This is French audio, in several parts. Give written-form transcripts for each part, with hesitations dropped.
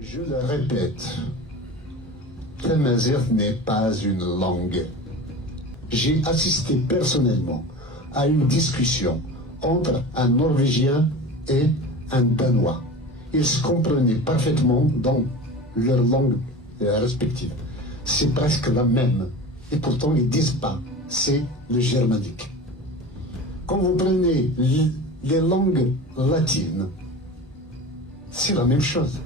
Je le répète, Tamazight n'est pas une langue. J'ai assisté personnellement à une discussion entre un Norvégien et un Danois. Ils se comprenaient parfaitement dans leur langue respective. C'est presque la même. Et pourtant, ils ne disent pas. C'est le germanique. Quand vous prenez les langues latines, c'est la même chose.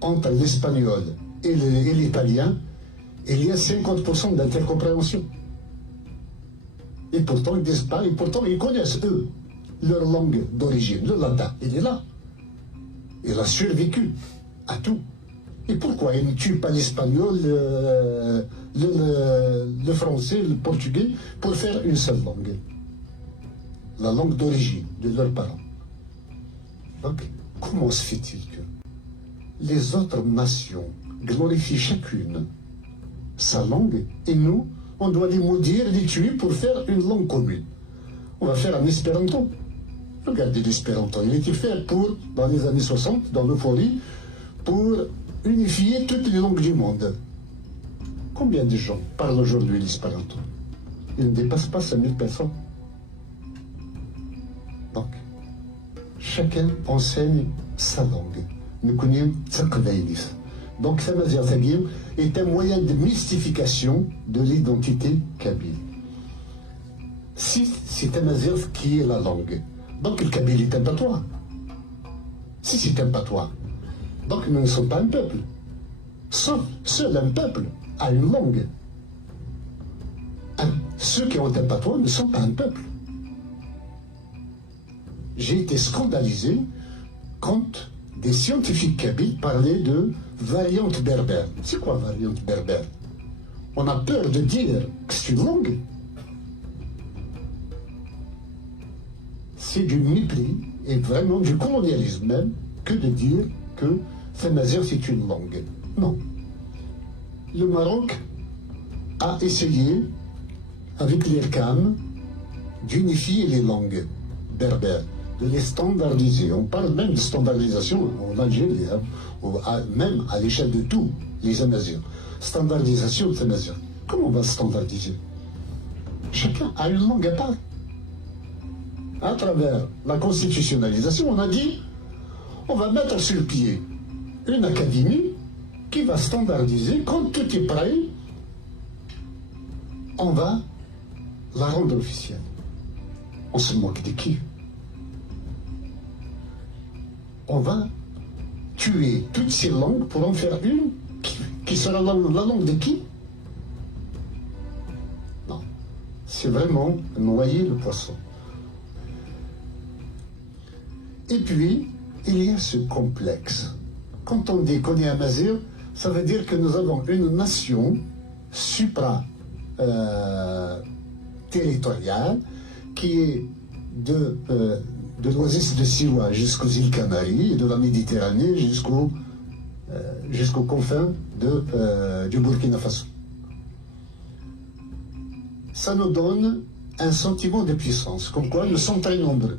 Entre l'espagnol et l'italien, il y a 50% d'intercompréhension. Et pourtant, ils ne disent pas, et pourtant, ils connaissent, eux, leur langue d'origine. Le latin, il est là. Il a survécu à tout. Et pourquoi ils ne tuent pas l'espagnol, le français, le portugais, pour faire une seule langue? La langue d'origine de leurs parents. Donc, comment se fait-il que les autres nations glorifient chacune sa langue et nous, on doit les maudire, les tuer pour faire une langue commune? On va faire un espéranto. Regardez l'espéranto, il a été fait pour, dans les années 60, dans l'euphorie, pour unifier toutes les langues du monde. Combien de gens parlent aujourd'hui l'espéranto? Il ne dépasse pas 5000 personnes. Donc, chacun enseigne sa langue. Nous connaissons Tsakveïlis. Donc, Tamazight est un moyen de mystification de l'identité kabyle. Si c'est Tamazight qui est la langue, donc le kabyle est un patois. Si c'est un patois, donc nous ne sommes pas un peuple. Seul un peuple a une langue. Ceux qui ont un patois ne sont pas un peuple. J'ai été scandalisé quand des scientifiques kabyles parlaient de variante berbère. C'est quoi variante berbère? On a peur de dire que c'est une langue. C'est du mépris et vraiment du colonialisme même que de dire que Tamazight c'est une langue. Non. Le Maroc a essayé, avec l'IRCAM, d'unifier les langues berbères, de les standardiser. On parle même de standardisation en Algérie, même à l'échelle de tous les Amazirs. Standardisation de Tamazight. Comment on va standardiser? Chacun a une langue à part. À travers la constitutionnalisation, on a dit on va mettre sur pied une académie qui va standardiser. Quand tout est prêt, on va la rendre officielle. On se moque de qui? On va tuer toutes ces langues pour en faire une qui sera la langue de qui? Non, c'est vraiment noyer le poisson. Et puis, il y a ce complexe. Quand on dit qu'on est Amazigh, ça veut dire que nous avons une nation supra-territoriale qui est de l'oasis de Siwa jusqu'aux îles Canaries et de la Méditerranée jusqu'aux confins du Burkina Faso. Ça nous donne un sentiment de puissance, comme quoi nous sommes très nombreux.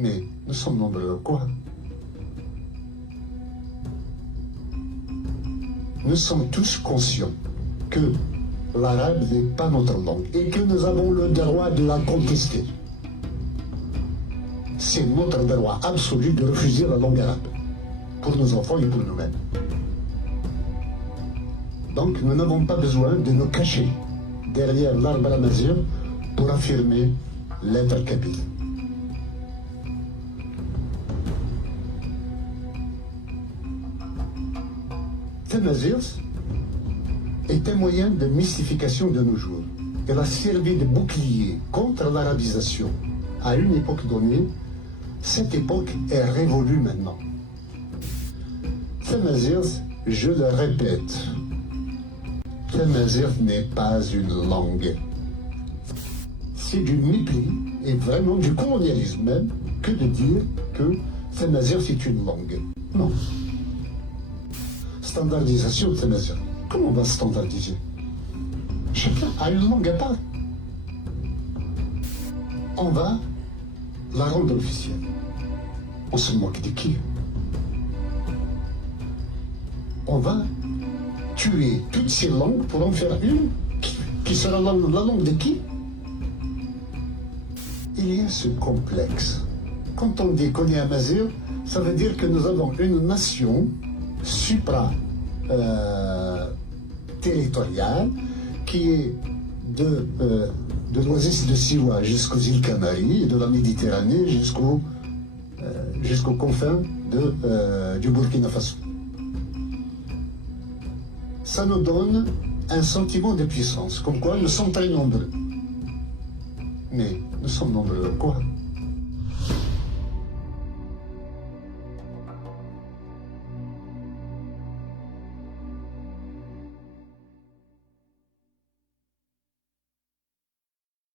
Mais nous sommes nombreux quoi? Nous sommes tous conscients que l'arabe n'est pas notre langue et que nous avons le droit de la contester. C'est notre droit absolu de refuser la langue arabe, pour nos enfants et pour nous-mêmes. Donc nous n'avons pas besoin de nous cacher derrière l'arbre amazigh pour affirmer l'être kabyle. Tamazight est un moyen de mystification de nos jours. Elle a servi de bouclier contre l'arabisation à une époque donnée. Cette époque est révolue maintenant. Tamazight, je le répète, Tamazight n'est pas une langue. C'est du mépris et vraiment du colonialisme même que de dire que Tamazight c'est une langue. Non. Standardisation de Tamazight. Comment on va standardiser? Chacun a une langue à part. On va la rendre officielle. On se moque de qui? on va tuer toutes ces langues pour en faire une qui sera la langue de qui? Il y a ce complexe. Quand on dit qu'on est Amazigh, ça veut dire que nous avons une nation supra-territoriale qui est de l'oasis de Siwa jusqu'aux îles Canaries et de la Méditerranée jusqu'aux confins du Burkina Faso. Ça nous donne un sentiment de puissance, comme quoi nous sommes très nombreux. Mais nous sommes nombreux quoi?